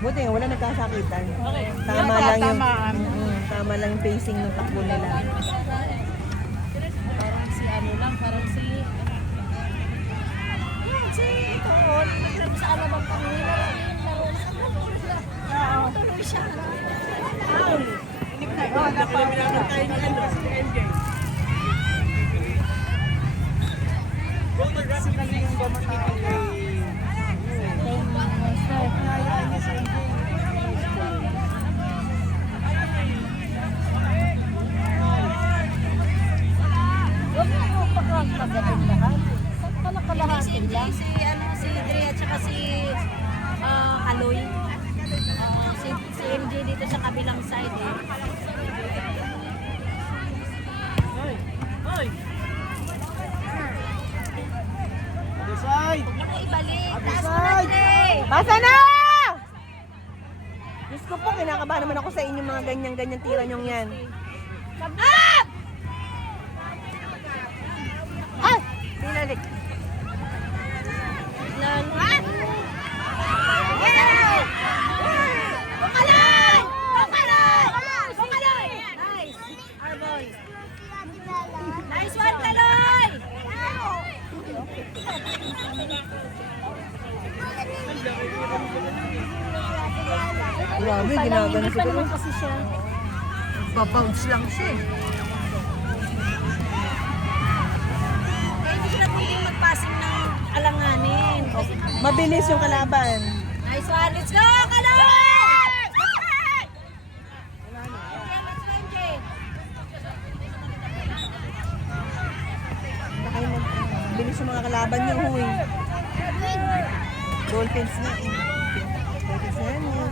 Buti nga, wala nagkasakitan. Okay. Tama lang yung, tama lang yung pacing ng takbo nila. Parang si ano lang, parang si... Yan, si Tungkol. Nagsabi sa alamang Panginoon. Laro na. Tuloy siya. Wala pa namin tayo ni ano, si MJ. Huwag mo pagkakagatin lahat. Pala kalahati lang. Si Dre at saka si Aloy. Si MJ dito sa kabilang side eh. Side! Huwag mo na ibalik. Taas mo na, Dre. Basa na! Diyos ko po, kinakabahan naman ako sa inyo mga ganyan-ganyan tira nyong yan. Up! Ay! Pinalik. Lan. Yeah! Bukalay! Bukalay! Bukalay! Nice. Our boys. Nice one, Kaloy! Grabe, ginagano Hindi pa siguro. naman kasi siya. Babounce lang siya eh. Kaya hindi sila pwedeng mag-passing ng alanganin. Mabilis yung kalaban. Nice one. Let's go, Kaloy! Bilis yung mga kalaban niyo, huy. Dolphins nga eh. Dolphins nga yan eh.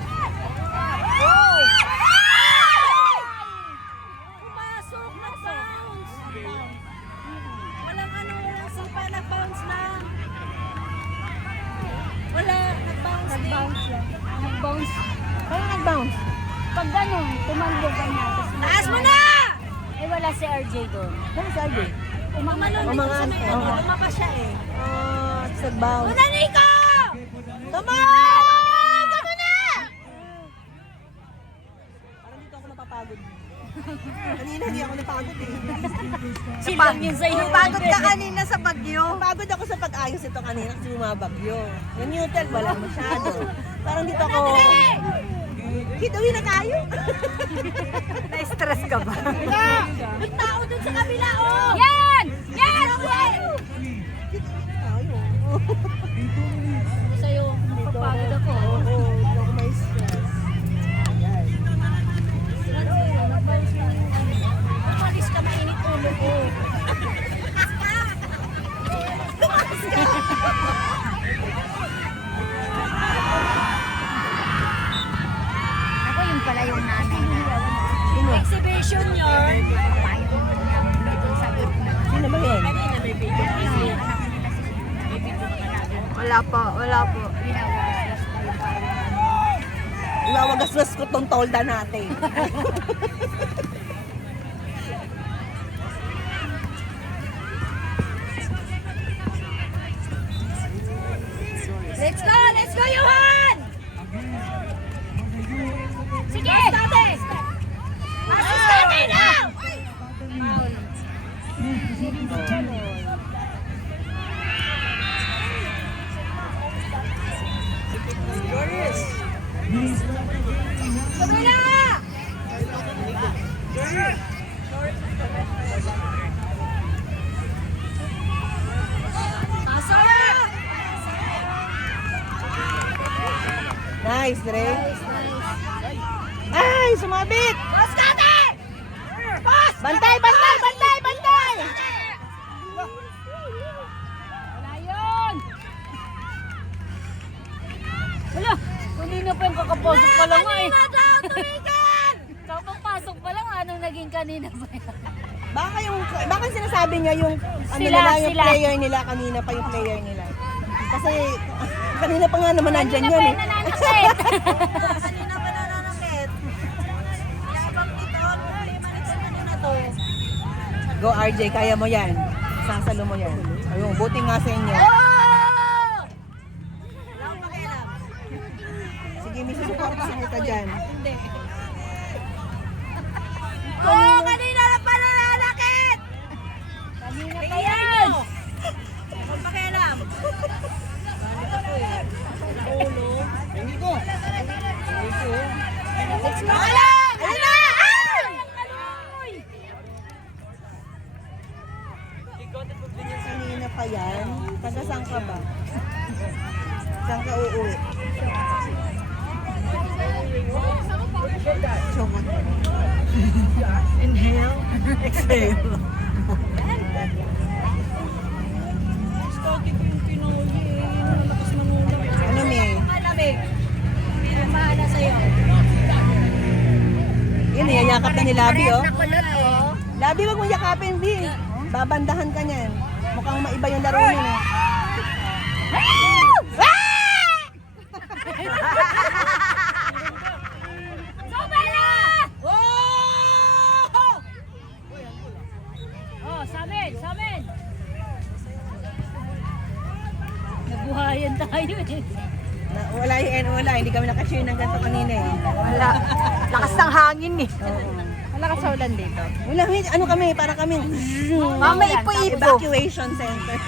Pumasok, nag-bounce. Walang ano, walang sipa, nag-bounce lang. Wala, nag-bounce din. Nag-bounce lang. Nag-bounce. Parang nag-bounce. Pag gano'n, tumandog ka na. Taas mo na! Eh wala si RJ doon. Ano sabi? Umamalon dito Umangat. sa may ano, Oo. lumabas siya eh. Tapos nag-bounce. Una, Nico! Come on! Come na! Parang dito ako napapagod. Kanina hindi ako napagod eh. Silang yun sa'yo. Pagod ka kanina sa bagyo. Napagod ako sa pag-ayos ito kanina kasi bumabagyo. Yung neutral, wala masyado. Parang dito ako... Hituwi na tayo. Na-stress ka ba? May tao dun sa kabila, oh! Yan! Yan! Sa'yo, napapagod ako. Oo, hindi ako may stress. Ayan. Umalis ka, mainit ulo ko. Ako yung pala yung nanay na. Exhibition yun. Sino ba yan? Kanina may video. Wala po, wala po. Iwawagaswas ko tong tolda natin. Let's go, Johan! Sige! Assist natin! Now! Kabila! Pasok! Nice, Dre. Ay, sumabit! Boss Kate! Boss! Bantay, bantay, bantay, bantay! Wala yun! Wala! Kanina pa yung kakapasok pa lang nga eh. Kanina daw, tumigan! Kakapasok pa lang, anong naging kanina ba yan? Baka sinasabi niya yung ano Sila, nila, yung sila. player nila, kanina pa yung player nila. Kasi kanina pa nga naman nandyan Kanina yun pa eh. yung nananakit. Kanina pa nananakit. Yabang dito, problema nito kanina to. Go RJ, kaya mo yan. Sasalo mo yan. Ayun, buti nga sa inyo. Oh! Wala akong pakialam. Si Kita dyan. Hindi. Oh, kanina na pa nalalakit! Kanina pa Tingnan yan. mo! Kung pakialam. Bakit ako eh? Ulo. Hindi ko. Let's go! Ayun na! Kanina pa yan. Taga saan ka ba? Saan ka uuwi? Chokot. Inhale. Exhale. Stocky ko yung pinuli eh. Nalakas manulang. Ano, May? Malamig. Ang bahala sa'yo. Yun, niyayakap na ni Labi, oh. Nakulot oh. Labi, wag mo yakapin, Bi. Babandahan ka niyan. Mukhang maiba yung laro niya, eh. Sobra na! Oh, sa amin, sa amin. Nabuhayan tayo eh. Wala wala. Hindi kami nakashare ng ganito kanina, eh. Wala. Lakas ng hangin eh. Oo. Malakas sa ulan dito. Wala, ano kami, para kami. Mama, ipo-ipo. Evacuation center.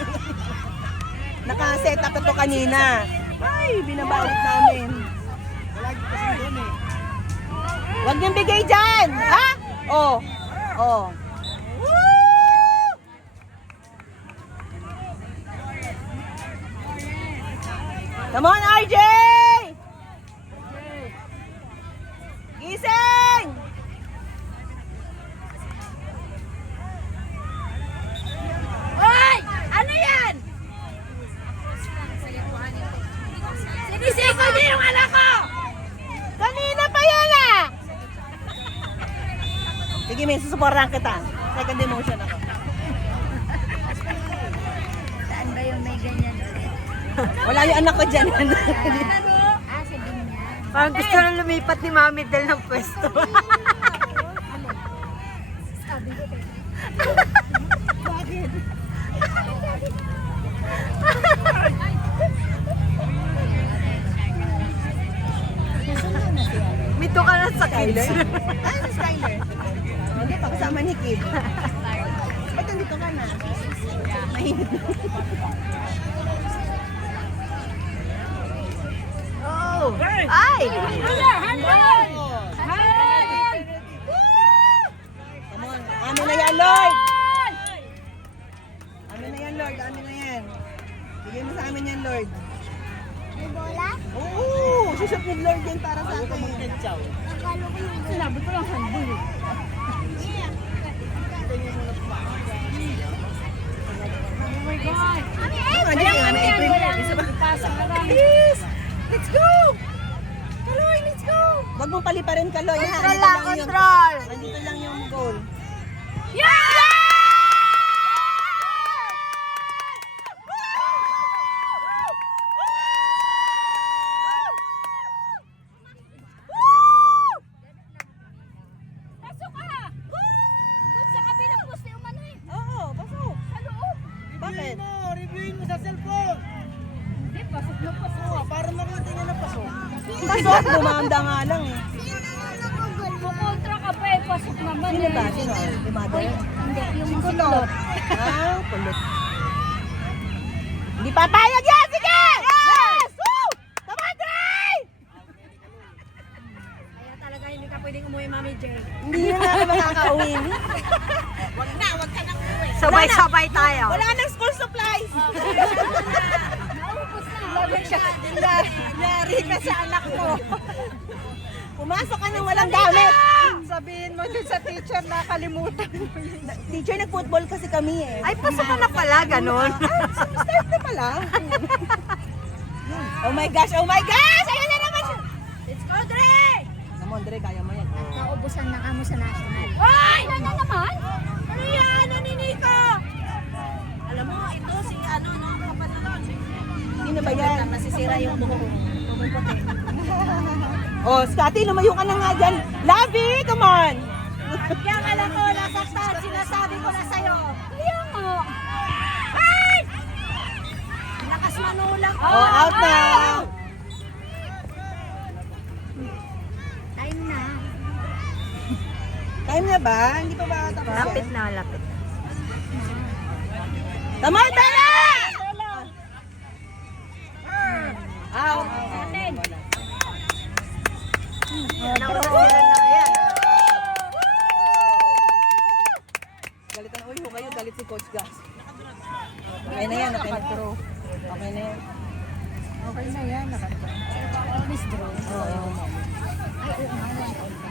Naka-set up na to kanina. Ay, binabalik namin. Huwag niyong bigay dyan! Ha? Oh. Oh. Come on, RJ! Gising! Hoy! Ano yan? Sinisiko niyo yung anak ko! Kanina pa yan ah! Sige, may susuportahan kita. Second emotion ako. Saan ba yung may ganyan ulit? Wala yung anak ko dyan. Ah, sa ganyan. Parang gusto na lumipat ni Mami Del ng pwesto. Bakit? Mito ka na sa kids. Skyler? Ano Skyler? Hindi pa kasama ni Kid. Ba't nandito ka na? Mainit na. Oh! Ay! Come on. Amin na yan, Lord! Amin na yan, Lord. Amin na yan. Bigyan mo sa amin yan, Lord. May bola? Oo! Susot ni Lord yan para sa akin. Akala ko yung sinabi ko lang handball eh. Oh my God! Ano yan? Isa ba? Please! Let's go! Kaloy, let's go! Huwag mong paliparin, Kaloy. Ha? Control lang, control! Nandito lang yung goal. Pasok ka! Doon sa kabilang poste umano eh. Oo, pasok. Sa loob. Bakit? Reviewin mo sa cellphone. Hindi, pasok na pasok. Para makita niya na pasok. Pasok, dumanda nga lang eh. Kukontra ka pa eh, pasok naman Sino eh. ba? Sino? Si mother? Hindi, yung Kulot. Ah, kulot. Hindi papayag yan! Sige! Yes! Woo! Come on, Dre! Kaya talaga hindi ka pwedeng umuwi, Mami J. Hindi na ako makaka-uwi. Wag na uwi. Sabay-sabay tayo. Wala nang school supplies. Naubos na. Yari ka sa anak mo. Pumasok ka nang walang gamit. Sabihin mo dun sa teacher na kalimutan mo yun. Teacher, nag-football kasi kami eh. Ay, pasok ka na pala, ganon. Start na pala. Oh my gosh, oh my gosh! Ayan na naman siya. Let's go, Dre! Come on, Dre, kaya mo yan. Naubusan na kamo sa national. Ay! Ano na naman? Ano yan? Ano ni Nico? Alam mo, ito si ano, kapatid. Sino ba yan? Masisira yung buhok puti. Oh, Scotty, lumayo ka na nga dyan. Labi, come on! Yung alam ko, nasaktan. Sinasabi ko na sa'yo. Kaya nga. Ay! Lakas manulang. Oh, out na! Time na ba? Hindi pa ba tapos? Lapit na, lapit. Tamay, Bella! Out. Natin. Galitan, uy, kayo, galit si Coach Gas. Okay na yan, okay na. Okay na yan. Okay na yan, nakanta. Miss Drew. Oo. Ay, oo nga, 1 out.